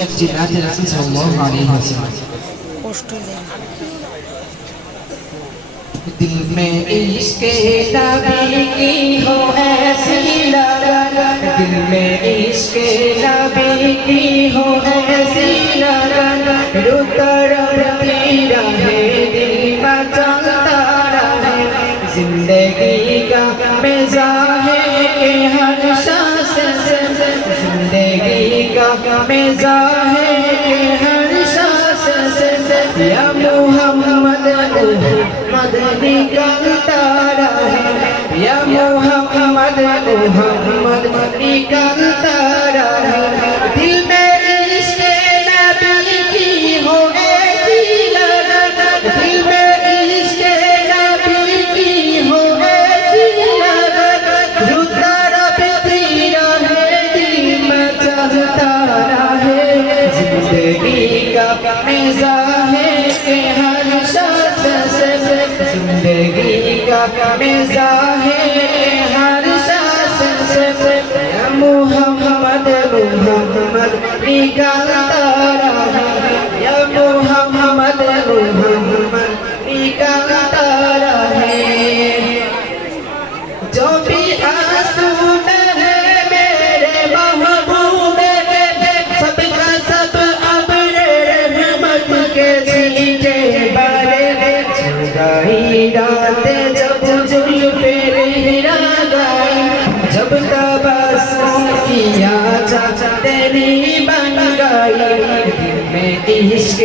जिन्नात रसूल सल्लल्लाहु अलैहि वसल्लम। दिल में इश्क़ नबी की हो ऐसी लगन, दिल में इश्क़ नबी की हो ऐसी लगन, रुता रही रहे दिल में चलता रहे, जिंदगी का मिज़ाहे के हर सांस से, जिंदगी का मिज़ाहे के हर सांस से, या मोहम्मद मोहम्मद निकलता रहे, या मोहम्मद मोहम्मद निकलता रहे। दिल में इश्क़ नबी की हो ऐसी लगन, दिल में इश्क़ नबी की हो ऐसी लगन, रुता रही रहे दिल में चलता रहे, जिंदगी का मिज़ाहे के हर सांस से, जिंदगी का मिज़ाहे के हर सांस से, या मोहम्मद मोहम्मद निकलता रहे, या मोहम्मद मोहम्मद निकलता रहे। जो भी आंसू है मेरे महबूब सबका सब अपने रहमत के सीने बारे, जुदाई रात जब जुल्फ़े लहरा गई, जब तबस्सुम किया तेरी बन गई, दिल में इश्क़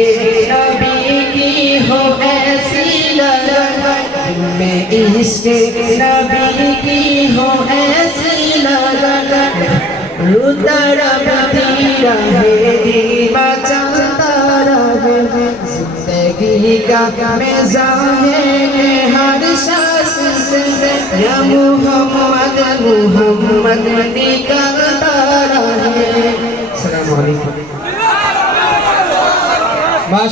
नबी की हो ऐसी लगन, दिल में इश्क़ नबी की हो ऐसी लगन, रुता रही रहे दिल चलता रहे, जिंदगी का मिज़ाहे के हर सांस से, या मोहम्मद मोहम्मद निकलता रहे। अस्सलामु अलैकुम।